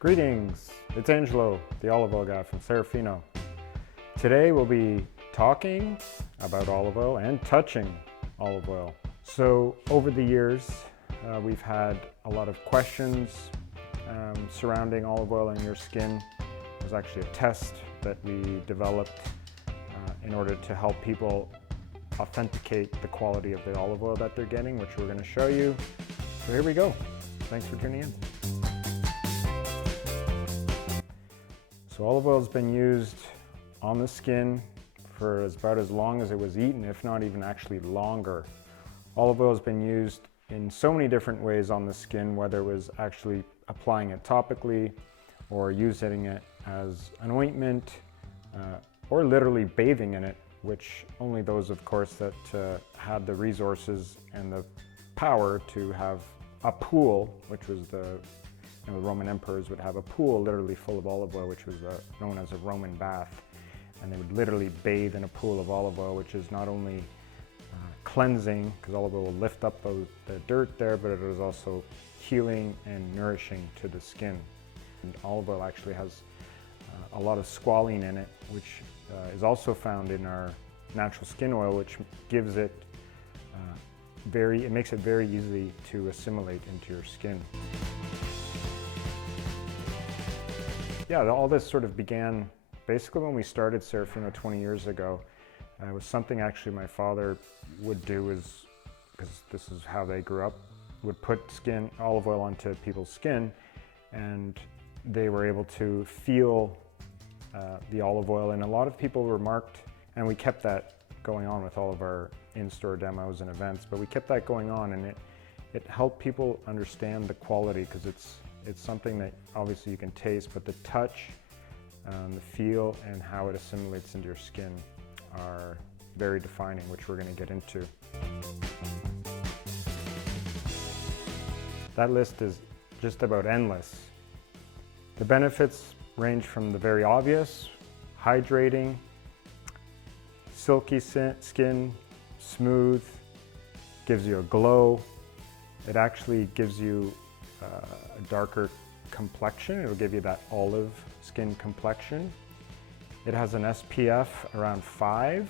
Greetings, it's Angelo, the olive oil guy from Sarafino. Today we'll be talking about olive oil and touching olive oil. So over the years, we've had a lot of questions surrounding olive oil in your skin. There's actually a test that we developed in order to help people authenticate the quality of the olive oil that they're getting, which we're going to show you. So here we go. Thanks for tuning in. So olive oil has been used on the skin for about as long as it was eaten, if not even actually longer. Olive oil has been used in so many different ways on the skin, whether it was actually applying it topically or using it as an ointment or literally bathing in it, which only those, of course, that had the resources and the power to have a pool, which was the Roman emperors would have a pool literally full of olive oil, which was known as a Roman bath. And they would literally bathe in a pool of olive oil, which is not only cleansing, because olive oil will lift up the dirt there, but it is also healing and nourishing to the skin. And olive oil actually has a lot of squalene in it, which is also found in our natural skin oil, which gives it it makes it very easy to assimilate into your skin. Yeah, all this sort of began basically when we started Sarafino 20 years ago. It was something actually my father would do, because this is how they grew up, would put olive oil onto people's skin, and they were able to feel the olive oil. And a lot of people remarked, and we kept that going on with all of our in-store demos and events, but we kept that going on, and it helped people understand the quality, because it's something that obviously you can taste, but the touch, the feel, and how it assimilates into your skin are very defining, which we're going to get into. That list is just about endless. The benefits range from the very obvious: hydrating, silky skin, smooth, gives you a glow. It actually gives you a darker complexion. It'll give you that olive skin complexion. It has an SPF around 5,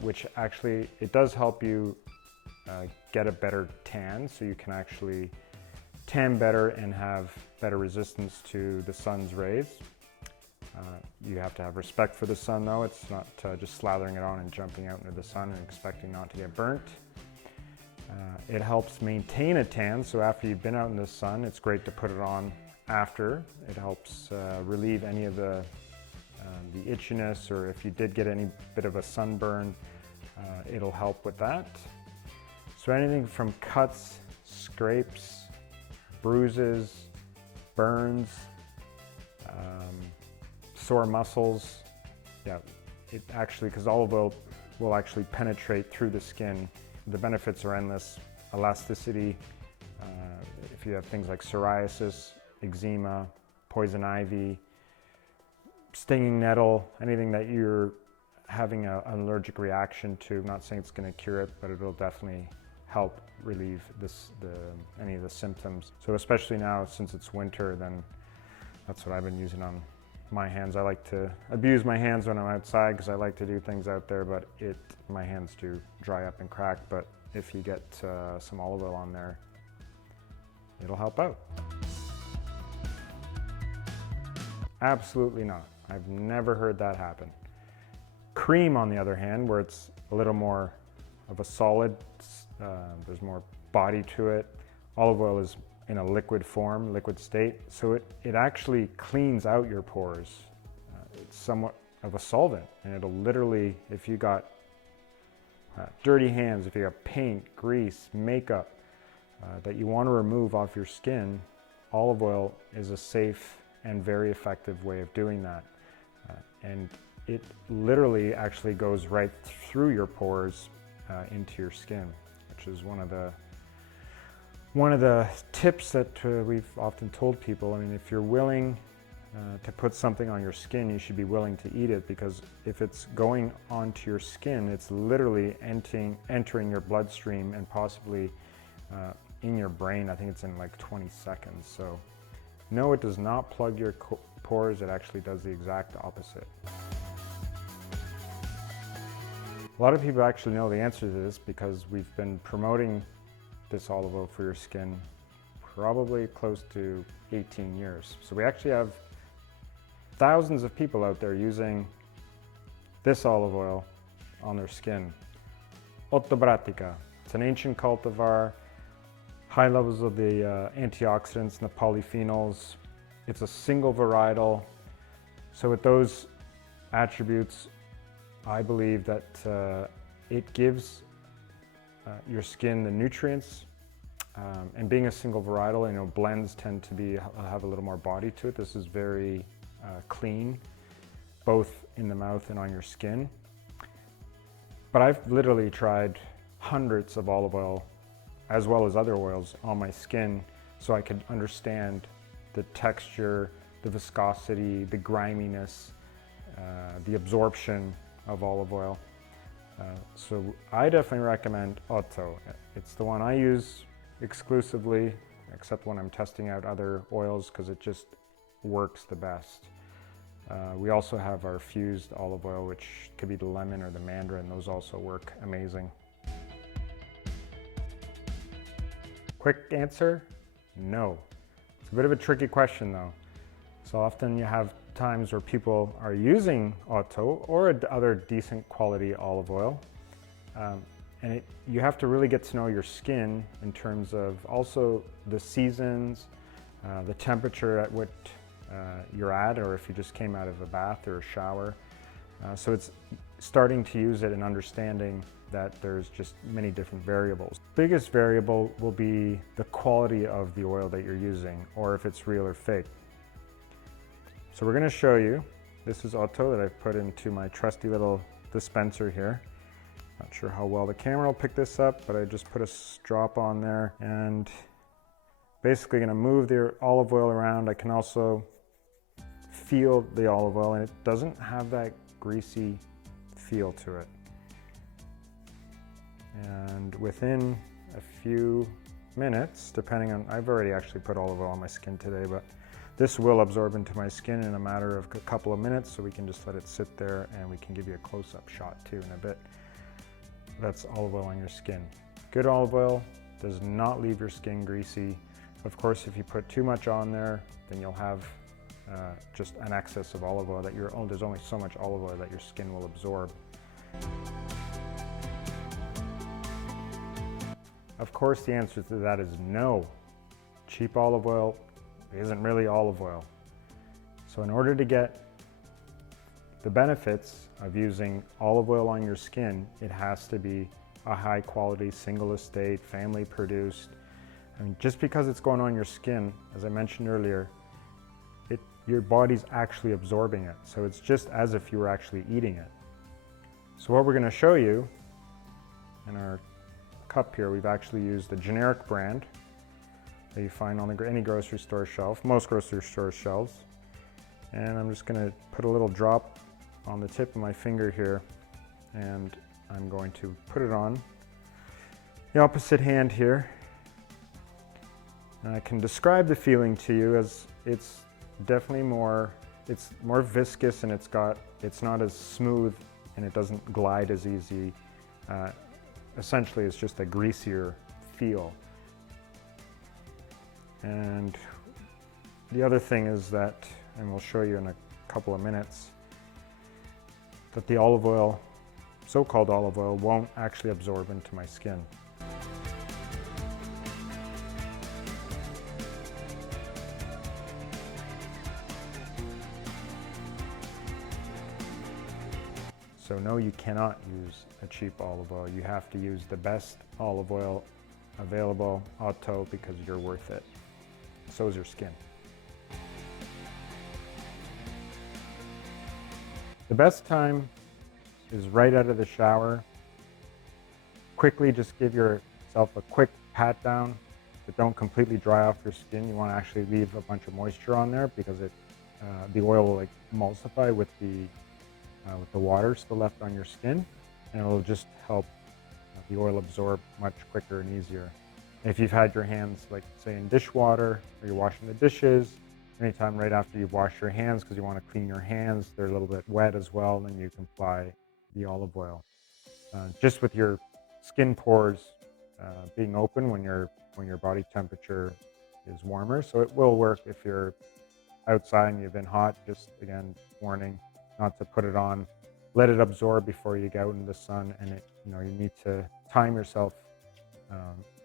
which actually, it does help you get a better tan, so you can actually tan better and have better resistance to the sun's rays. You have to have respect for the sun though. It's not just slathering it on and jumping out into the sun and expecting not to get burnt. It helps maintain a tan, so after you've been out in the sun, it's great to put it on after. It helps relieve any of the itchiness, or if you did get any bit of a sunburn, it'll help with that. So anything from cuts, scrapes, bruises, burns, sore muscles. Yeah, it actually, because olive oil will actually penetrate through the skin. The benefits are endless. Elasticity, if you have things like psoriasis, eczema, poison ivy, stinging nettle, anything that you're having an allergic reaction to. I'm not saying it's going to cure it, but it'll definitely help relieve any of the symptoms. So especially now, since it's winter, then that's what I've been using on my hands. I like to abuse my hands when I'm outside, because I like to do things out there, but my hands do dry up and crack. But if you get some olive oil on there, it'll help out. Absolutely not. I've never heard that happen. Cream, on the other hand, where it's a little more of a solid, there's more body to it. Olive oil is in a liquid form, liquid state, so it actually cleans out your pores. It's somewhat of a solvent, and it'll literally, if you got dirty hands, if you got paint, grease, makeup that you want to remove off your skin, olive oil is a safe and very effective way of doing that. And it literally actually goes right through your pores into your skin, which is one of the tips that we've often told people. I mean, if you're willing to put something on your skin, you should be willing to eat it, because if it's going onto your skin, it's literally entering your bloodstream and possibly in your brain. I think it's in like 20 seconds. So No, it does not plug your pores. It actually does the exact opposite. A lot of people actually know the answer to this because we've been promoting this olive oil for your skin probably close to 18 years. So we actually have thousands of people out there using this olive oil on their skin. Ottobratica. It's an ancient cultivar, high levels of the antioxidants and the polyphenols. It's a single varietal. So with those attributes, I believe that it gives your skin the nutrients, and being a single varietal, blends tend to have a little more body to it. This is very clean, both in the mouth and on your skin. But I've literally tried hundreds of olive oil, as well as other oils, on my skin so I could understand the texture, the viscosity, the griminess, the absorption of olive oil. So I definitely recommend Otto. It's the one I use exclusively, except when I'm testing out other oils, because it just works the best. We also have our fused olive oil, which could be the lemon or the mandarin. Those also work amazing. Quick answer, no. It's a bit of a tricky question though. So often you have times where people are using Otto or other decent quality olive oil. And you have to really get to know your skin in terms of also the seasons, the temperature at which you're at, or if you just came out of a bath or a shower. So it's starting to use it and understanding that there's just many different variables. Biggest variable will be the quality of the oil that you're using, or if it's real or fake. So we're going to show you, this is Otto that I've put into my trusty little dispenser here. Not sure how well the camera will pick this up, but I just put a drop on there and basically going to move the olive oil around. I can also feel the olive oil, and it doesn't have that greasy feel to it. And within a few minutes, depending on, I've already actually put olive oil on my skin today, but this will absorb into my skin in a matter of a couple of minutes, so we can just let it sit there and we can give you a close-up shot too in a bit. That's olive oil on your skin. Good olive oil does not leave your skin greasy. Of course, if you put too much on there, then you'll have just an excess of olive oil that there's only so much olive oil that your skin will absorb. Of course, the answer to that is no. Cheap olive oil isn't really olive oil. So in order to get the benefits of using olive oil on your skin, it has to be a high quality, single estate, family produced. I mean, just because it's going on your skin, as I mentioned earlier, your body's actually absorbing it. So it's just as if you were actually eating it. So what we're going to show you in our cup here, we've actually used the generic brand that you find on any grocery store shelf, most grocery store shelves. And I'm just going to put a little drop on the tip of my finger here, and I'm going to put it on the opposite hand here. And I can describe the feeling to you as it's definitely more viscous, and it's not as smooth, and it doesn't glide as easy. Essentially, it's just a greasier feel. And the other thing is that, and we'll show you in a couple of minutes, that the olive oil, so-called olive oil, won't actually absorb into my skin. So no, you cannot use a cheap olive oil. You have to use the best olive oil available, Otto, because you're worth it. So is your skin. The best time is right out of the shower. Quickly just give yourself a quick pat down, but don't completely dry off your skin. You want to actually leave a bunch of moisture on there, because the oil will emulsify with the water still left on your skin, and it'll just help the oil absorb much quicker and easier. If you've had your hands, say in dishwater, or you're washing the dishes, anytime right after you've washed your hands, because you want to clean your hands. They're a little bit wet as well, and you can apply the olive oil. Just with your skin pores being open when your body temperature is warmer. So it will work if you're outside and you've been hot. Just again, warning not to put it on. Let it absorb before you get out in the sun, and you need to time yourself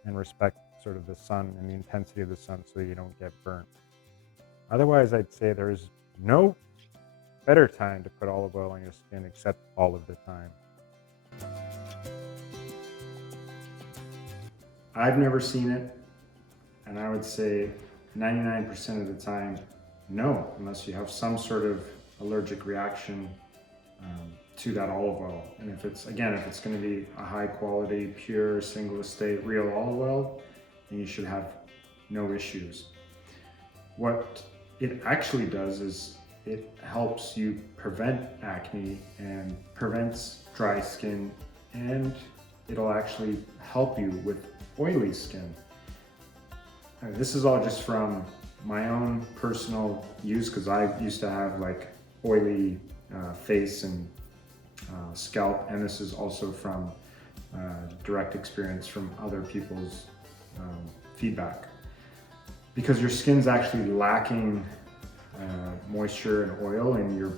and respect sort of the sun and the intensity of the sun so you don't get burnt. Otherwise, I'd say there's no better time to put olive oil on your skin except all of the time. I've never seen it, and I would say 99% of the time, no, unless you have some sort of allergic reaction to that olive oil. And if it's going to be a high quality, pure, single estate, real olive oil, then you should have no issues. What it actually does is it helps you prevent acne and prevents dry skin, and it'll actually help you with oily skin. This is all just from my own personal use, because I used to have like oily face and scalp, and this is also from direct experience from other people's feedback. Because your skin's actually lacking moisture and oil, and your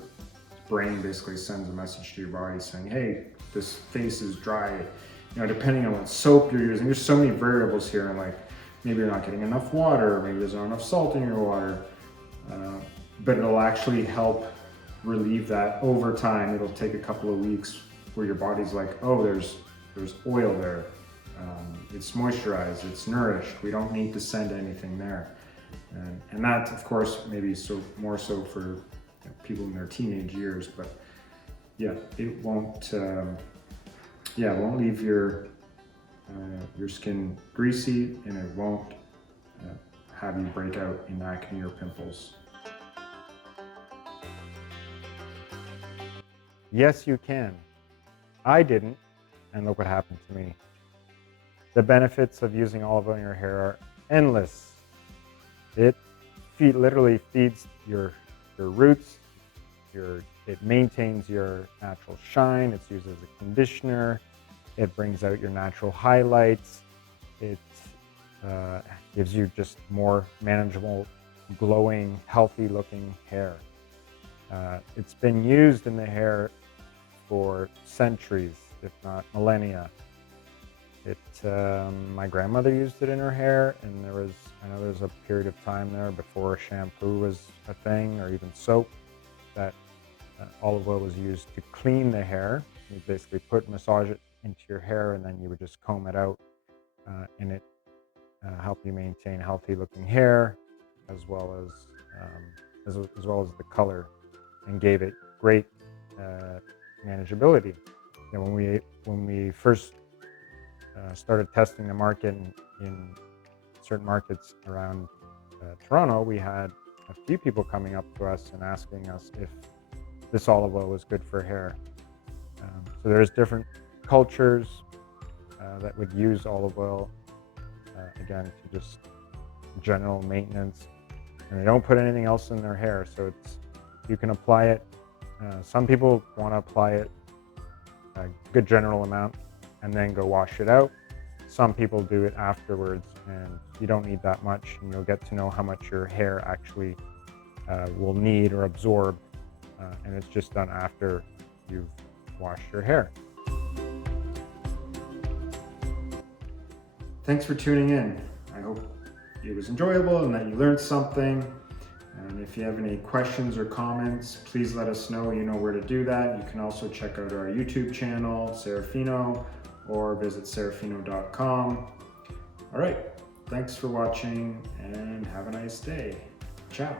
brain basically sends a message to your body saying, hey, this face is dry. Depending on what soap you're using, there's so many variables here, and like maybe you're not getting enough water, maybe there's not enough salt in your water, but it'll actually help relieve that over time. It'll take a couple of weeks where your body's like, oh, there's oil there. It's moisturized, it's nourished. We don't need to send anything there. And that, of course, maybe more so for people in their teenage years, but yeah, it won't leave your skin greasy, and it won't have you break out in acne or pimples. Yes, you can. I didn't, and look what happened to me. The benefits of using olive oil in your hair are endless. It literally feeds your roots. It maintains your natural shine. It's used as a conditioner. It brings out your natural highlights. It gives you just more manageable, glowing, healthy looking hair. It's been used in the hair for centuries, if not millennia. My grandmother used it in her hair, and I know there was a period of time there before shampoo was a thing, or even soap, that olive oil was used to clean the hair. You basically massage it into your hair, and then you would just comb it out, and it helped you maintain healthy looking hair, as well as the color, and gave it great manageability. When we first started testing the market in certain markets around Toronto, we had a few people coming up to us and asking us if this olive oil was good for hair. So there's different cultures that would use olive oil, again, to just general maintenance, and they don't put anything else in their hair, so you can apply it. Some people want to apply it a good general amount and then go wash it out. Some people do it afterwards, and you don't need that much, and you'll get to know how much your hair actually will need or absorb, and it's just done after you've washed your hair. Thanks for tuning in. I hope it was enjoyable and that you learned something. And if you have any questions or comments, please let us know. You know where to do that. You can also check out our YouTube channel, Sarafino, or visit sarafino.com. All right, thanks for watching, and have a nice day. Ciao.